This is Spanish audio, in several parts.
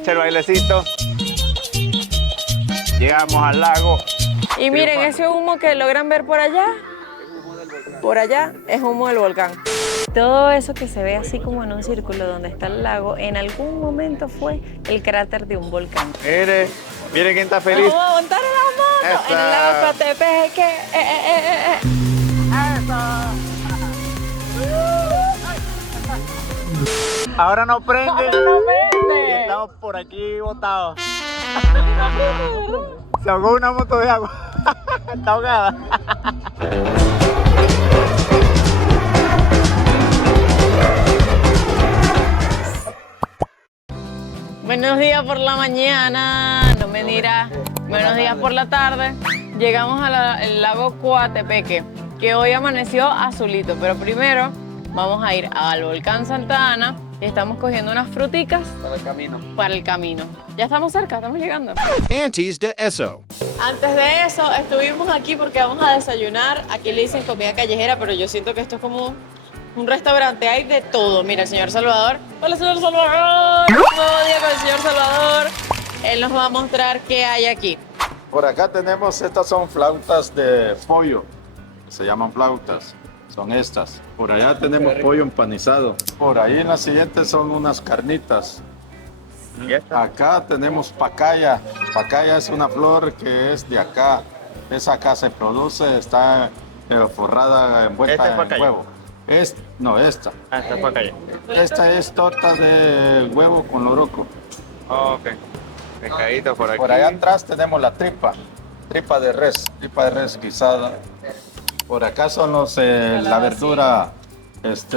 echa el bailecito. Llegamos al lago. Y miren, ese humo que logran ver por allá es humo del volcán. Todo eso que se ve así como en un círculo donde está el lago, en algún momento fue el cráter de un volcán. Mire, mire quién está feliz. Vamos a montar en la moto en el lago Coatepeque. Ahora no prende. Ahora no prende. Y estamos por aquí botados. Se ahogó una moto de agua. Está ahogada. Buenos días por la mañana, no me dirá. Buenos días por la tarde. Llegamos al lago Coatepeque, que hoy amaneció azulito, pero primero vamos a ir al volcán Santa Ana y estamos cogiendo unas fruticas para el camino. Ya estamos cerca, estamos llegando. Aunties de eso. Antes de eso, estuvimos aquí porque vamos a desayunar. Aquí le dicen comida callejera, pero yo siento que esto es como un restaurante, hay de todo. Mira, el señor Salvador. Hola, señor Salvador. Nuevo día con el señor Salvador. Él nos va a mostrar qué hay aquí. Por acá tenemos, estas son flautas de pollo, se llaman flautas, son estas. Por allá tenemos pollo empanizado. Por ahí en la siguiente son unas carnitas. ¿Y esta? Acá tenemos pacaya. Pacaya es una flor que es de acá. Esa acá se produce, está forrada, envuelta ¿Esta es en pacaya? huevo. No, esta. Ah, esta fue acá. Esta es torta de huevo con loroco. Oh, ok. Pescadito por aquí. Por allá atrás tenemos la tripa de res guisada. Por acá son la verdura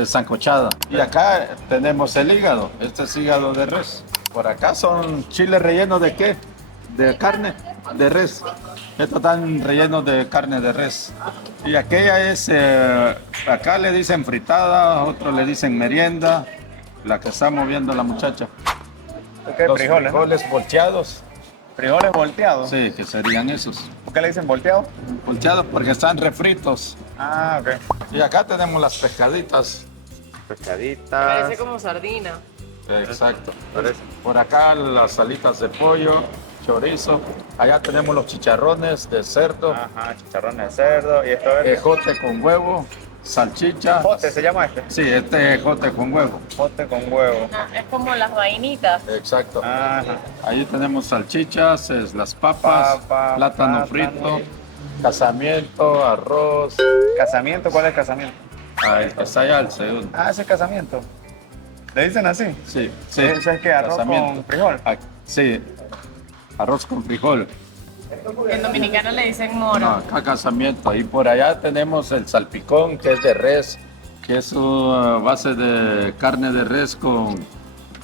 sancochada. Y acá tenemos el hígado, este es hígado de res. Por acá son chiles rellenos de qué? De carne, de res. Estos están rellenos de carne de res. Y aquella es, acá le dicen fritada, otros le dicen merienda, la que está moviendo la muchacha. ¿Qué Los frijoles? frijoles volteados. ¿Frijoles volteados? Sí, que serían esos. ¿Por qué le dicen volteados? Volteados porque están refritos. Ah, ok. Y acá tenemos las pescaditas. Pescaditas. Parece como sardina. Exacto. Parece. Por acá las alitas de pollo, chorizo. Allá tenemos los chicharrones de cerdo, Ajá, chicharrones de cerdo. Y esto es ejote con huevo, salchicha. pote, ¿se llama este? Sí, este es ejote con huevo. Pote con huevo. Es como las vainitas. Exacto. Ajá. Ahí tenemos salchichas, las papas, Papa, plátano frito, casamiento, arroz. ¿Casamiento? ¿Cuál es casamiento? El que está allá, el segundo. Ah, ese es casamiento. ¿Le dicen así? Sí, sí. ¿Eso es que arroz con frijol? Ah, sí, arroz con frijol. En dominicano le dicen No, moro. acá casamiento. Y por allá tenemos el salpicón, que es de res, que es base de carne de res con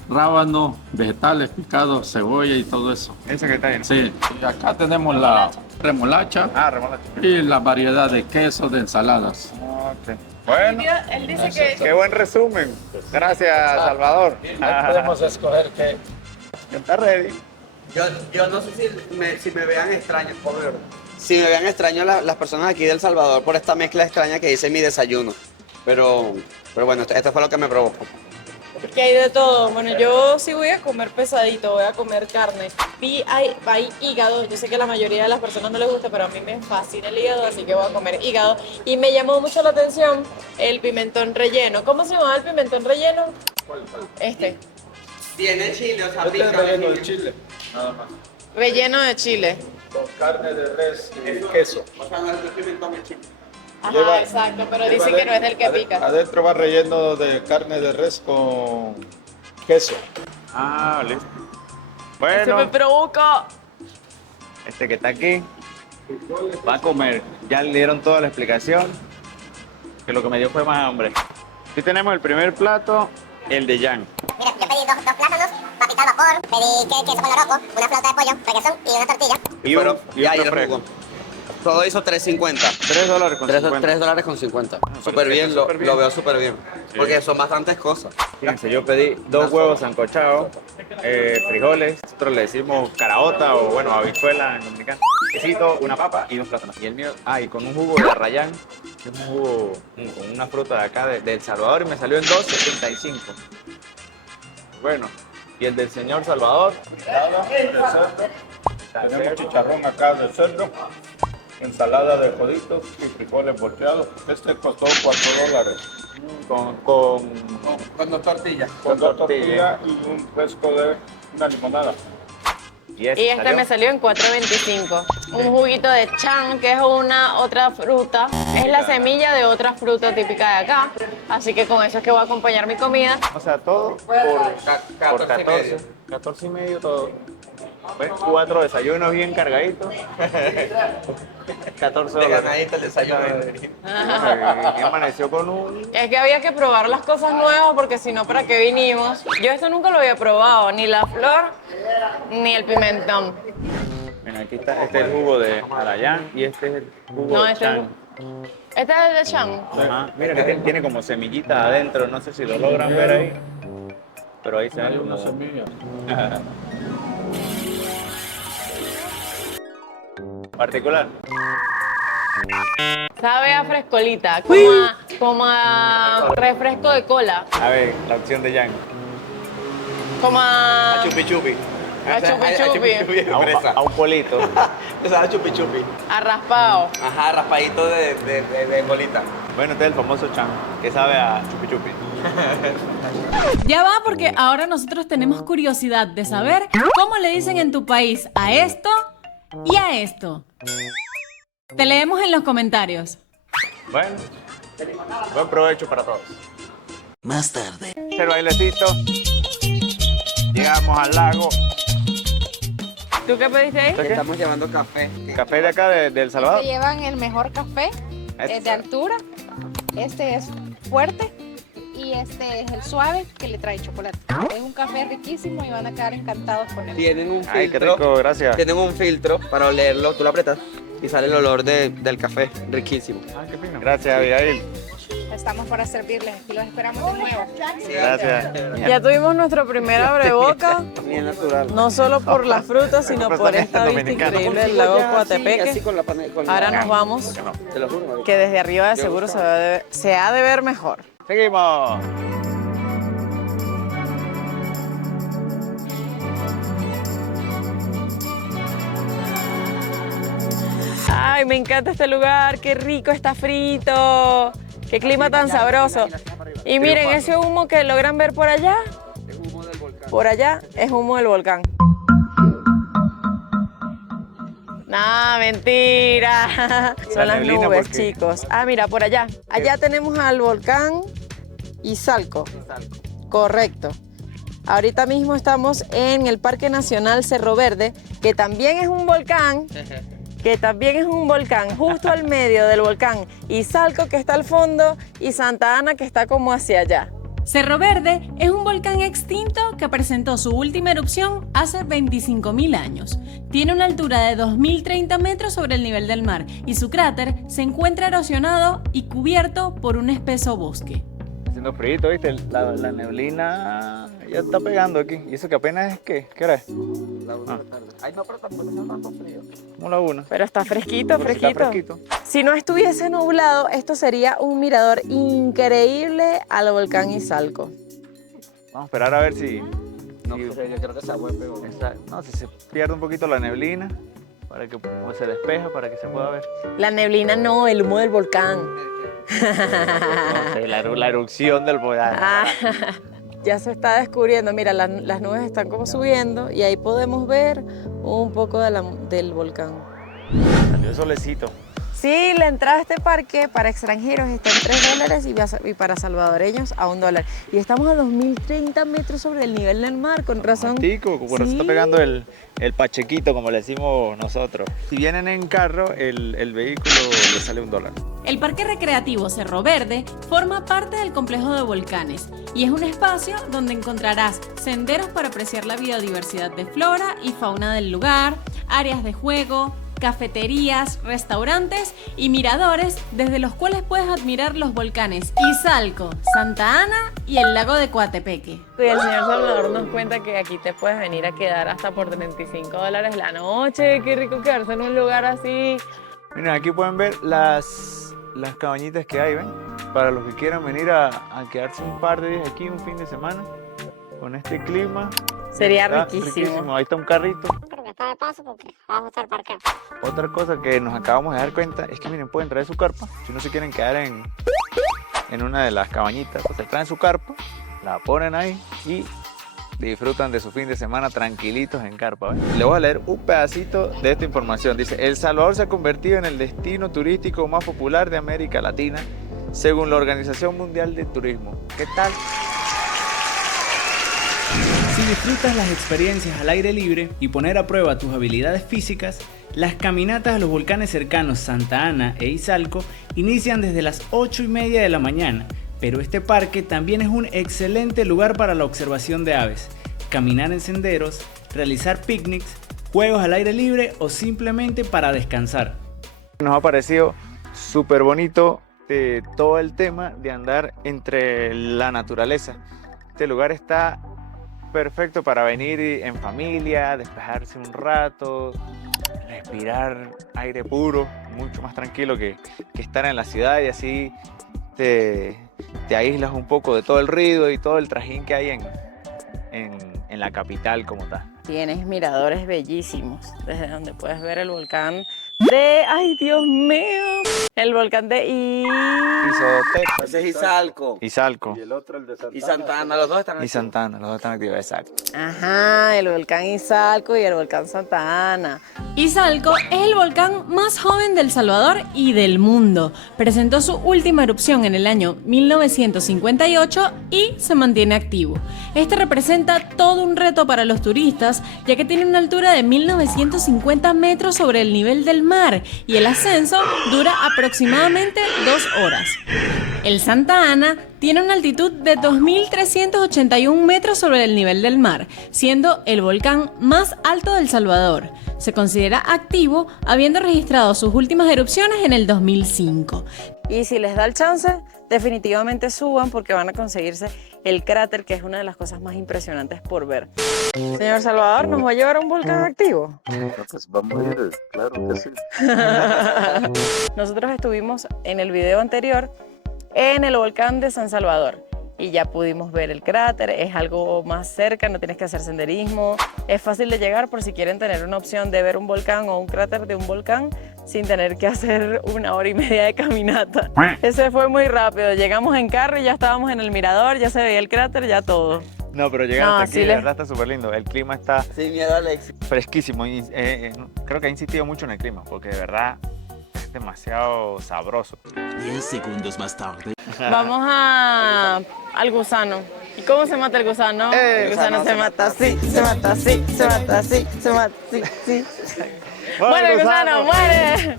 rábano, vegetales picados, cebolla y todo eso. Ese que está ahí. Sí, y acá tenemos la remolacha Ah, remolacha. y la variedad de quesos, de ensaladas. Ok. Bueno, Él dice que qué buen resumen. Gracias, Salvador. Ahí podemos escoger qué. Está ready. Yo no sé si me vean extraño, si me vean extraño las personas aquí del Salvador por esta mezcla extraña que dice mi desayuno. Pero bueno, esto fue lo que me provocó. que hay de todo. Bueno, yo sí voy a comer pesadito, voy a comer carne. Hay hígado, yo sé que a la mayoría de las personas no les gusta, pero a mí me fascina el hígado, así que voy a comer hígado. Y me llamó mucho la atención el pimentón relleno. ¿Cómo se llama el pimentón relleno? Este, Tiene chile, o sea, Este es relleno de chile, nada más. relleno de chile. Con carne de res y queso. O sea, no es pimentón en chile. Ajá, Lleva- exacto, pero dice que no es del que pica. Adentro va relleno de carne de res con queso. Ah, listo. Se me Bueno, provoca. este que está aquí va a comer. Ya le dieron toda la explicación. Que lo que me dio fue más hambre. Aquí tenemos el primer plato, el de Jan. Mira, yo pedí dos plátanos, papita al vapor, pedí queso con loroco, una flauta de pollo, requesón y una tortilla. Y Pero un ya, y el refresco. jugo. Todo hizo $3.50. $3 con 50. $3 con 50. Súper perfecto, bien, súper bien. lo veo súper bien. Porque son bastantes cosas. Fíjense, yo pedí 2 huevos sancochados, frijoles, nosotros le decimos caraota o bueno, habichuela en dominicano, quesito, una papa y 2 plátanos. Y el mío, y con un jugo de arrayán, que es un jugo con una fruta de acá de El Salvador y me salió en $2.75. Bueno, ¿Y el del señor Salvador? Ensalada de cerdo. Tenemos chicharrón acá de cerdo, ensalada de coditos y frijoles volteados. Este costó $4. Con dos tortillas. Con dos tortillas y un fresco de una limonada. Y este me salió en $4.25. Un juguito de chan, que es otra fruta. Es la semilla de otra fruta típica de acá. Así que con eso es que voy a acompañar mi comida. O sea, todo por 14. 14 y medio todo. ¿Ves? 4 desayunos bien cargaditos. 14 De dólares. ganadita el desayuno. Y amaneció con un... Es que había que probar las cosas nuevas porque si no, ¿para qué vinimos? Yo esto nunca lo había probado, ni la flor, ni el pimentón. Mira, aquí está, este es el jugo de arayán y este es el jugo No, de este es chan. Este es el de chan. Ajá. Mira que tiene como semillitas adentro, no sé si lo logran ver ahí. Pero ahí se Hay ven una como... semilla. particular. Sabe a frescolita, como a refresco de cola, A ver, la opción de Jan. como a... Chupi chupi. A chupi chupi. A un polito. Esa era chupi chupi. A raspado. Ajá, raspadito de bolita. Bueno, este es el famoso chan, que sabe a chupi chupi. Ya va, porque ahora nosotros tenemos curiosidad de saber cómo le dicen en tu país a esto y a esto. Te leemos en los comentarios. Bueno, buen provecho para todos. Más tarde. El bailecito. Llegamos al lago. ¿Tú qué pediste ahí? ¿Esto qué? Estamos llevando café. Café de acá de El Salvador. Se llevan el mejor café, es de altura, este es fuerte y este es el suave que le trae chocolate. Es un café riquísimo y van a quedar encantados con él. Tienen un Ay, qué filtro. rico, gracias. Tienen un filtro para olerlo. Tú lo apretas y sale el olor del café. Riquísimo. Ah, qué fino. Gracias, Abigail. Estamos para servirles, aquí los esperamos de nuevo. Gracias. Ya tuvimos nuestro primer abreboca, Bien natural. no solo por las frutas, sino por esta vista Dominicano. increíble del lago Así Coatepeque. con la Ahora nos vamos, Te lo juro. que desde arriba de seguro se ha de ver mejor. Seguimos. Ay, me encanta este lugar, qué rico está frito, qué clima tan sabroso. Y miren, ese humo que logran ver por allá, por allá es humo del volcán. Nah, mentira. Son las neblina, nubes, porque- chicos. Ah, mira, por allá. Allá tenemos al volcán Izalco. Correcto. Ahorita mismo estamos en el Parque Nacional Cerro Verde, que también es un volcán. Justo al medio del volcán Izalco, que está al fondo, y Santa Ana, que está como hacia allá. Cerro Verde es un volcán extinto que presentó su última erupción hace 25.000 años. Tiene una altura de 2.030 metros sobre el nivel del mar y su cráter se encuentra erosionado y cubierto por un espeso bosque. Haciendo frío, ¿viste? La neblina ya está pegando aquí. ¿Y eso que apenas es qué? ¿Qué hora es? Ay, no, pero tampoco es tanto frío. Como la 1. Pero está fresquito, Pero sí está fresquito. fresquito. Si no estuviese nublado, esto sería un mirador increíble al volcán Izalco. Vamos a esperar a ver si... No, si- yo creo que esa web pegó. no, si se pierde un poquito la neblina, para que o se despeja, para que se pueda ver. La neblina no, el humo del volcán. No sé, la erupción del volcán. Ah, ya se está descubriendo. Mira, las nubes están como subiendo y ahí podemos ver un poco del volcán. Salió solecito. Sí, la entrada a este parque para extranjeros está en $3 y para salvadoreños a $1. Y estamos a 2.030 metros sobre el nivel del mar, con razón. Tico, por eso Sí. está pegando el pachequito, como le decimos nosotros. Si vienen en carro, el vehículo le sale $1. El Parque Recreativo Cerro Verde forma parte del complejo de volcanes y es un espacio donde encontrarás senderos para apreciar la biodiversidad de flora y fauna del lugar, áreas de juego, cafeterías, restaurantes y miradores desde los cuales puedes admirar los volcanes Izalco, Santa Ana y el lago de Coatepeque. Y el señor Salvador nos cuenta que aquí te puedes venir a quedar hasta por $35 la noche. Qué rico quedarse en un lugar así. Miren, aquí pueden ver las cabañitas que hay, ¿ven? Para los que quieran venir a quedarse un par de días aquí, un fin de semana, con este clima. Sería Está riquísimo. Ahí está un carrito. Pero que está de paso porque vamos a estar parqueados. Otra cosa que nos acabamos de dar cuenta es que, miren, pueden traer su carpa. Si no se quieren quedar en una de las cabañitas, pues traen su carpa, la ponen ahí y disfrutan de su fin de semana tranquilitos en carpa. ¿Ves? Le voy a leer un pedacito de esta información. Dice, El Salvador se ha convertido en el destino turístico más popular de América Latina, según la Organización Mundial de Turismo. ¿Qué tal? Si disfrutas las experiencias al aire libre y poner a prueba tus habilidades físicas, las caminatas a los volcanes cercanos Santa Ana e Izalco inician desde las 8:30 de la mañana, pero este parque también es un excelente lugar para la observación de aves, caminar en senderos, realizar picnics, juegos al aire libre o simplemente para descansar. Nos ha parecido súper bonito todo el tema de andar entre la naturaleza. Este lugar está perfecto para venir en familia, despejarse un rato, respirar aire puro, mucho más tranquilo que estar en la ciudad, y así te aíslas un poco de todo el ruido y todo el trajín que hay en la capital como tal. Tienes miradores bellísimos, desde donde puedes ver el volcán de... ¡Ay, Dios mío! El volcán de Izotep. Ese es Izalco. Izalco. Y el otro, el de Santa Y Santa Ana, los dos están Y aquí. Santa Ana, los dos están activos, exacto. Ajá, el volcán Izalco y el volcán Santa Ana. Izalco es el volcán más joven del Salvador y del mundo. Presentó su última erupción en el año 1958 y se mantiene activo. Este representa todo un reto para los turistas, ya que tiene una altura de 1950 metros sobre el nivel del mar y el ascenso dura aproximadamente 2 horas. El Santa Ana tiene una altitud de 2.381 metros sobre el nivel del mar, siendo el volcán más alto del Salvador. Se considera activo, habiendo registrado sus últimas erupciones en el 2005. Y si les da el chance, definitivamente suban porque van a conseguirse el cráter, que es una de las cosas más impresionantes por ver. Señor Salvador, ¿nos va a llevar a un volcán activo? Pues vamos a ir, claro que sí. Nosotros estuvimos en el video anterior en el volcán de San Salvador y ya pudimos ver el cráter. Es algo más cerca, no tienes que hacer senderismo, es fácil de llegar por si quieren tener una opción de ver un volcán o un cráter de un volcán sin tener que hacer 1 hora y media de caminata. Ese fue muy rápido, llegamos en carro y ya estábamos en el mirador, ya se veía el cráter, ya todo. No, pero llegar No, hasta aquí, sí de les- verdad está súper lindo. El clima está Sin miedo al éxito. fresquísimo. Y, creo que ha insistido mucho en el clima, porque de verdad es demasiado sabroso. 10 segundos más tarde. Vamos al gusano. ¿Y cómo se mata el gusano? El gusano se mata así, se mata así, se mata así, se mata así, sí. ¡Muere el gusano, muere!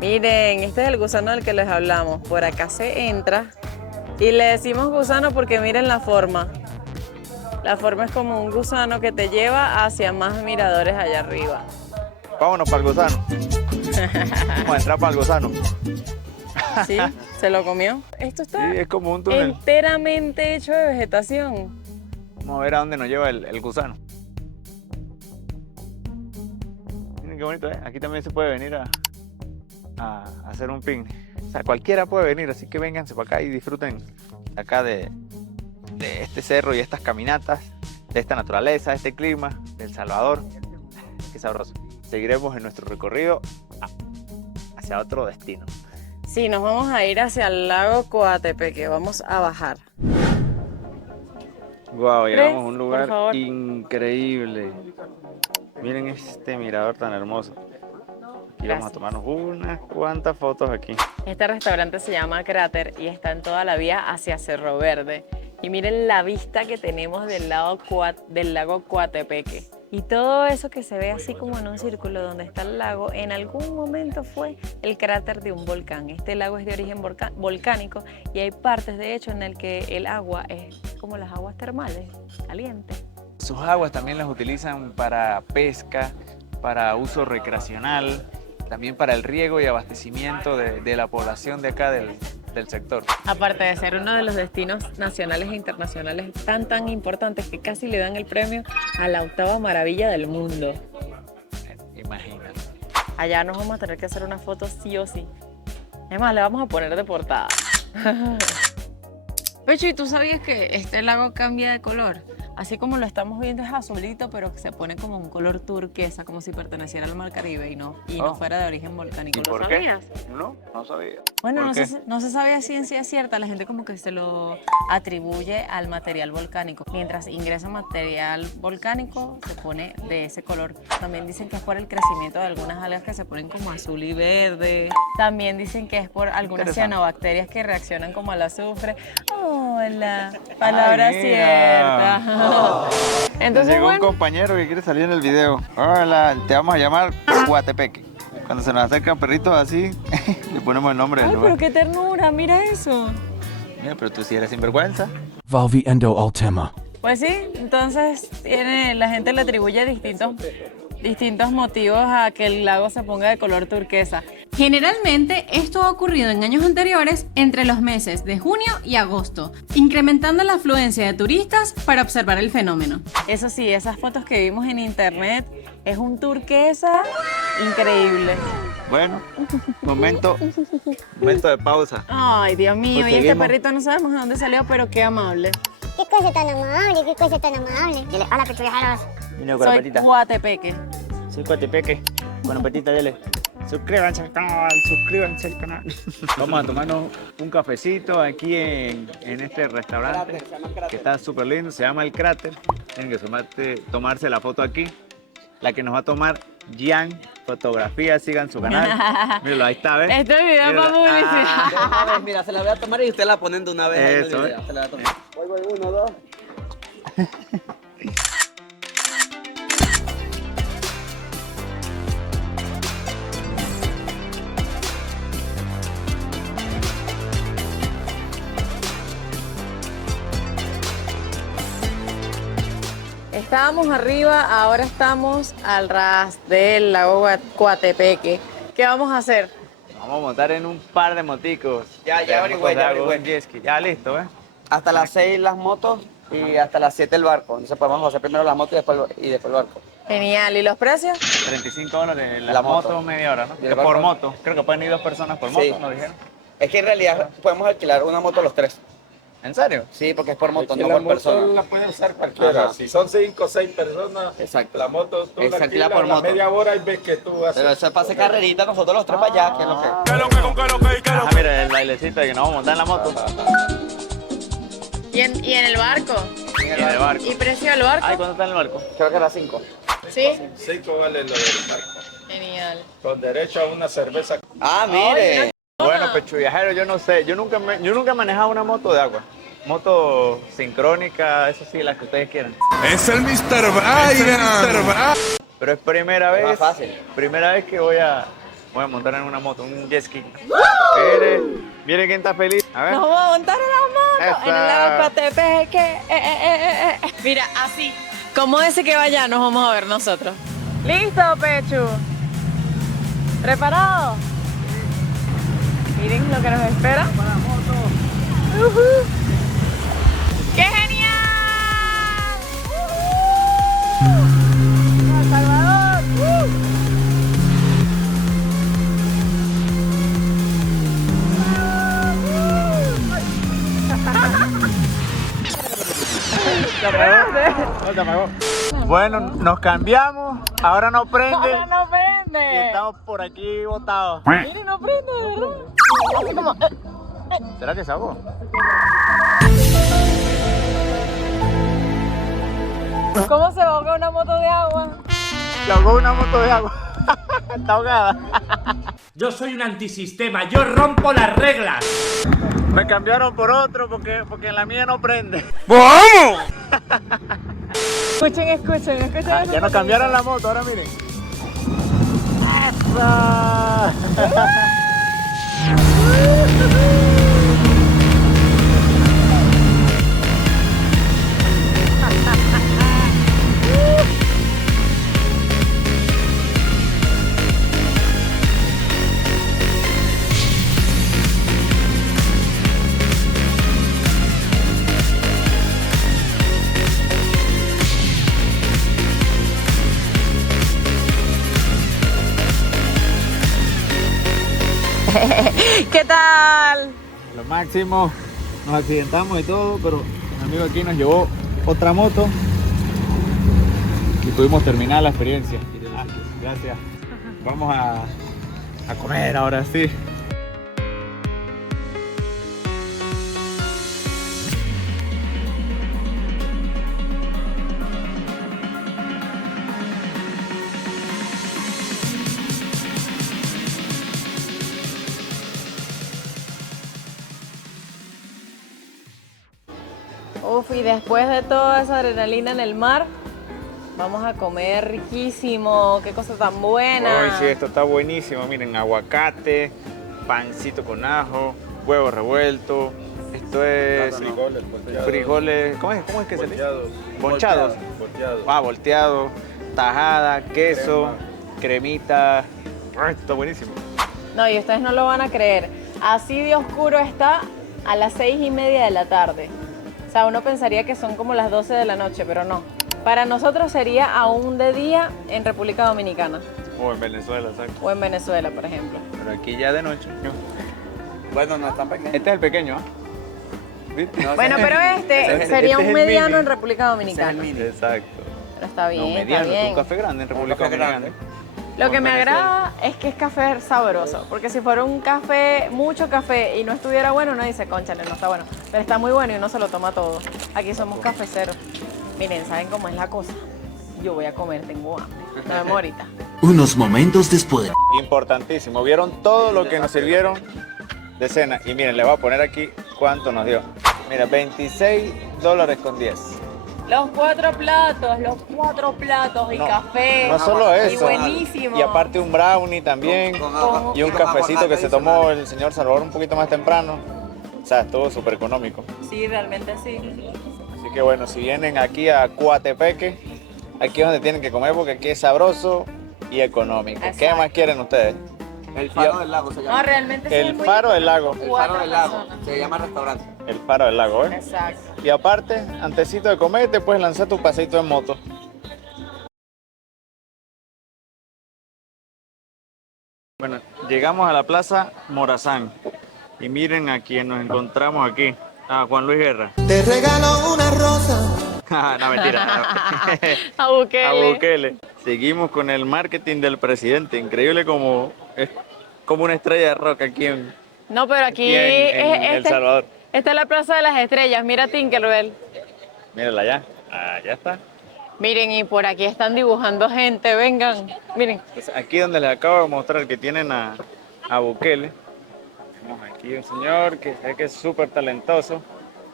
Miren, este es el gusano del que les hablamos. Por acá se entra y le decimos gusano porque miren la forma. La forma es como un gusano que te lleva hacia más miradores allá arriba. Vámonos para el gusano. Vamos a entrar para el gusano. ¿Sí? ¿Se lo comió? Esto Sí, está es como un túnel. enteramente hecho de vegetación. Vamos a ver a dónde nos lleva el gusano. Miren qué bonito, ¿eh? Aquí también se puede venir a hacer un picnic. O sea, cualquiera puede venir, así que vénganse para acá y disfruten acá de este cerro y estas caminatas, de esta naturaleza, de este clima, del Salvador. Qué sabroso. Seguiremos en nuestro recorrido hacia otro destino. Sí, nos vamos a ir hacia el lago Coatepeque, vamos a bajar. Wow, llegamos a un por lugar favor. increíble. Miren este mirador tan hermoso. Y vamos a Gracias. tomarnos unas cuantas fotos aquí. Este restaurante se llama Cráter y está en toda la vía hacia Cerro Verde. Y miren la vista que tenemos del lago Coatepeque. Y todo eso que se ve así como en un círculo donde está el lago, en algún momento fue el cráter de un volcán. Este lago es de origen volcánico y hay partes, de hecho, en el que el agua es como las aguas termales, caliente. Sus aguas también las utilizan para pesca, para uso recreacional, también para el riego y abastecimiento de la población de acá del sector. Aparte de ser uno de los destinos nacionales e internacionales tan importantes que casi le dan el premio a la 8ª maravilla del mundo. Imagínate. Allá nos vamos a tener que hacer una foto sí o sí. Además, le vamos a poner de portada. Pecho, ¿y tú sabías que este lago cambia de color? así como lo estamos viendo, es azulito, pero que se pone como un color turquesa, como si perteneciera al mar Caribe y no fuera de origen volcánico. ¿Y por qué? No sabía. Bueno, ¿Por qué? no se sabe a ciencia cierta, la gente como que se lo atribuye al material volcánico. Mientras ingresa material volcánico, se pone de ese color. También dicen que es por el crecimiento de algunas algas que se ponen como azul y verde. También dicen que es por algunas cianobacterias que reaccionan como al azufre. Oh, la palabra cierta. Entonces, llegó bueno, un compañero que quiere salir en el video. Hola, te vamos a llamar Guatepeque. Cuando se nos acercan perritos así, le ponemos el nombre del ay, lugar. pero qué ternura, mira eso. Mira, pero tú sí eres sinvergüenza. Valvi Endo Ultima. Pues sí, entonces la gente le atribuye distintos motivos a que el lago se ponga de color turquesa. Generalmente esto ha ocurrido en años anteriores entre los meses de junio y agosto, incrementando la afluencia de turistas para observar el fenómeno. Eso sí, esas fotos que vimos en internet es un turquesa increíble. Bueno, momento de pausa. Ay, Dios mío, Pues y este seguimos. perrito no sabemos de dónde salió, pero qué amable. Qué cosa tan amable, qué cosa tan amable. Dile, hola, pechugueros. Vino con la Soy patita. Guatepeque. Soy Guatepeque. Con patita, dele. Suscríbanse al canal, suscríbanse al canal. Vamos a tomarnos un cafecito aquí en este restaurante que está súper lindo, se llama El Cráter. Tienen que tomarse la foto aquí. La que nos va a tomar Gian Fotografía, sigan su canal. Míralo, ahí está, ¿ves? Este video para publicidad. Mira, se la voy a tomar y usted la ponen de una vez. ahí en el Eso, video. Se la voy a tomar. Voy, 1, 2. Estábamos arriba, ahora estamos al ras del lago Coatepeque. ¿Qué vamos a hacer? Vamos a montar en un par de moticos. Ya averigüé, ya averigüé. Un jet ski. Ya listo, ¿ves? Hasta las 6 las motos y hasta las 7 el barco. Entonces podemos hacer primero las motos y después el barco. Genial, ¿y los precios? $35 en la La moto, moto. media hora, ¿no? ¿Y el Por barco? moto. Creo que pueden ir 2 personas por moto, Sí. nos dijeron. Es que en realidad podemos alquilar una moto los 3. ¿En serio? Sí, porque es por moto, Aquí no la por moto persona. la puede usar cualquiera. Ajá. Si son 5 o 6 personas, Exacto. la moto tú Se la alquila alquilas por la moto. media hora y ves que tú haces. Pero eso es para hacer carrerita, nosotros los 3 para allá, que es lo que. Ah, mira, el bailecito de que nos vamos a montar en la moto. ¿Y en el barco? Y en el barco. ¿Y precio del barco? Ay, ¿cuánto está en el barco? Creo que era 5. ¿Sí? 5 vale lo del barco. Genial. Con derecho a una cerveza. Ah, mire. Bueno, pecho viajero, yo no sé. Yo nunca he manejado una moto de agua. Moto sincrónica, eso sí, las que ustedes quieran. Es el Mr. Brian. Pero es primera vez. Más fácil. Primera vez que voy a montar en una moto, un jet ski. Miren quién está feliz. A ver. Nos vamos a montar una moto en el lago Esa. Coatepeque. Mira, así. Como ese que vaya, nos vamos a ver nosotros. ¿Listo, Pechu? ¿Preparado? Miren lo que nos espera. Para moto. ¡Qué genial! ¡El Salvador! No, se apagó. Bueno, nos cambiamos. Ahora no prende. ¡Ahora no Y prende! estamos por aquí botados. Miren, no prende, de verdad. Así como... ¿Será que se ahogó? ¿Cómo se ahoga una moto de agua? Se ahogó una moto de agua. Está ahogada. Yo soy un antisistema, yo rompo las reglas. Me cambiaron por otro porque en la mía no prende. Escuchen. Ya nos cambiaron la moto, ahora miren. ¡Esa! ¿Qué tal? Lo máximo, nos accidentamos y todo, pero mi amigo aquí nos llevó otra moto y pudimos terminar la experiencia. Gracias. Vamos a comer ahora sí. Uf, y después de toda esa adrenalina en el mar, vamos a comer riquísimo. Qué cosa tan buena. Uy, sí, esto está buenísimo. Miren, aguacate, pancito con ajo, huevo revuelto. Esto es frijoles, ¿cómo es que se dice? Bonchados. Volteado, tajada, queso, cremita. Esto está buenísimo. No, y ustedes no lo van a creer. Así de oscuro está a las 6:30 de la tarde. O sea, uno pensaría que son como las 12 de la noche, pero no. Para nosotros sería aún de día en República Dominicana. O en Venezuela, exacto. O en Venezuela, por ejemplo. Pero aquí ya de noche. Bueno, no es tan pequeño. Este es el pequeño, ¿ah? No, bueno, pero sería un mediano en República Dominicana. Exacto. Pero está bien, No, mediano, está bien. un café grande en República Dominicana. Lo que me agrada es que es café sabroso, porque si fuera un café, mucho café y no estuviera bueno, uno dice, cónchale, no está bueno. Pero está muy bueno y uno se lo toma todo. Aquí somos cafeceros. Miren, ¿saben cómo es la cosa? Yo voy a comer, tengo hambre. Nos vemos ahorita. Unos momentos después. Importantísimo. Vieron todo lo que nos sirvieron de cena. Y miren, le voy a poner aquí cuánto nos dio. Mira, $26.10. Los 4 platos y No, café. No solo eso. Y buenísimo. Y aparte un brownie también. Y un cafecito que se tomó el señor Salvador un poquito más temprano. O sea, estuvo súper económico. Sí, realmente sí. Así que bueno, si vienen aquí a Coatepeque, aquí es donde tienen que comer porque aquí es sabroso y económico. Exacto. ¿Qué más quieren ustedes? El Faro del Lago se llama. No, realmente sí. El es muy Faro del Lago. El Faro del Lago. Se llama restaurante. El Faro del Lago, ¿eh? Exacto. Y aparte, antesito de comer, te puedes lanzar tu paseito en moto. Bueno, llegamos a la Plaza Morazán. Y miren a quién nos encontramos aquí. Ah, Juan Luis Guerra. Te regalo una rosa. No, mentira. A Bukele. A Bukele. Seguimos con el marketing del presidente. Increíble como es como una estrella de rock aquí en, No, pero aquí en El Salvador. Esta es la Plaza de las Estrellas. Mira Tinkerbell. Mírala allá. Allá está. Miren, y por aquí están dibujando gente. Vengan. Miren. Entonces, aquí donde les acabo de mostrar que tienen a Bukele. Tenemos aquí un señor que sé que es súper talentoso.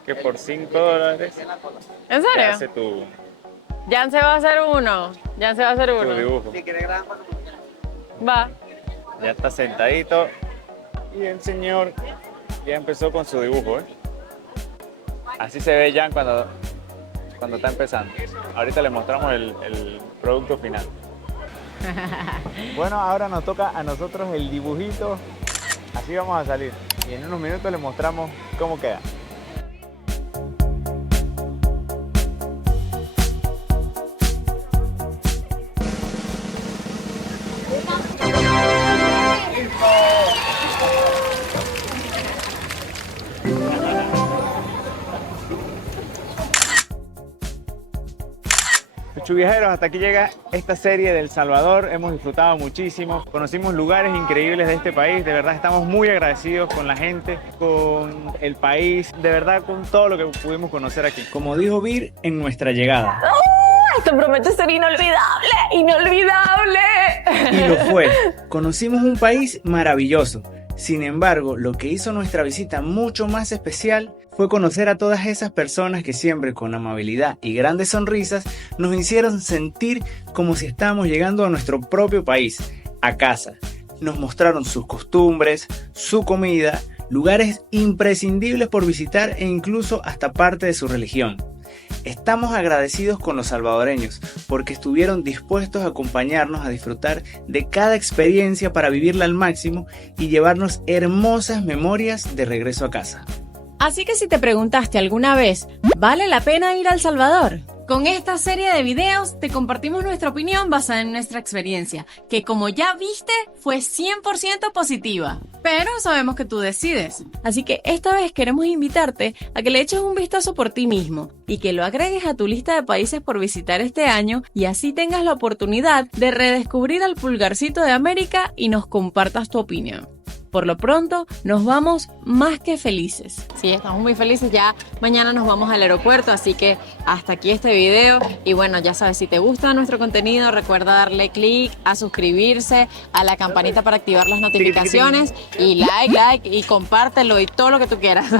Que por $5 ¿En te serio? hace tu Jan se va a hacer uno. Jan se va a hacer uno. dibujo. Va. Ya está sentadito. Y el señor ya empezó con su dibujo, ¿eh? Así se ve Jan cuando está empezando. Ahorita le mostramos el producto final. Bueno, ahora nos toca a nosotros el dibujito. Así vamos a salir. Y en unos minutos les mostramos cómo queda. Viajeros, hasta aquí llega esta serie del Salvador. Hemos disfrutado muchísimo, conocimos lugares increíbles de este país. De verdad estamos muy agradecidos con la gente, con el país, de verdad con todo lo que pudimos conocer aquí. Como dijo Vir en nuestra llegada. Esto promete ser inolvidable, inolvidable. Y lo fue. Conocimos un país maravilloso. Sin embargo, lo que hizo nuestra visita mucho más especial fue conocer a todas esas personas que siempre con amabilidad y grandes sonrisas nos hicieron sentir como si estábamos llegando a nuestro propio país, a casa. Nos mostraron sus costumbres, su comida, lugares imprescindibles por visitar e incluso hasta parte de su religión. Estamos agradecidos con los salvadoreños porque estuvieron dispuestos a acompañarnos a disfrutar de cada experiencia para vivirla al máximo y llevarnos hermosas memorias de regreso a casa. Así que si te preguntaste alguna vez, ¿vale la pena ir a El Salvador? Con esta serie de videos te compartimos nuestra opinión basada en nuestra experiencia, que como ya viste fue 100% positiva. Pero sabemos que tú decides. Así que esta vez queremos invitarte a que le eches un vistazo por ti mismo y que lo agregues a tu lista de países por visitar este año y así tengas la oportunidad de redescubrir al pulgarcito de América y nos compartas tu opinión. Por lo pronto, nos vamos más que felices. Sí, estamos muy felices. Ya mañana nos vamos al aeropuerto, así que hasta aquí este video. Y bueno, ya sabes, si te gusta nuestro contenido, recuerda darle click, a suscribirse, a la campanita para activar las notificaciones y like y compártelo y todo lo que tú quieras.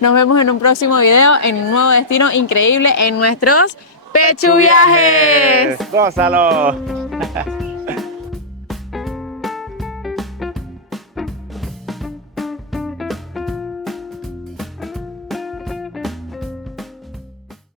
Nos vemos en un próximo video, en un nuevo destino increíble en nuestros Pechu Viajes. ¡Gózalo!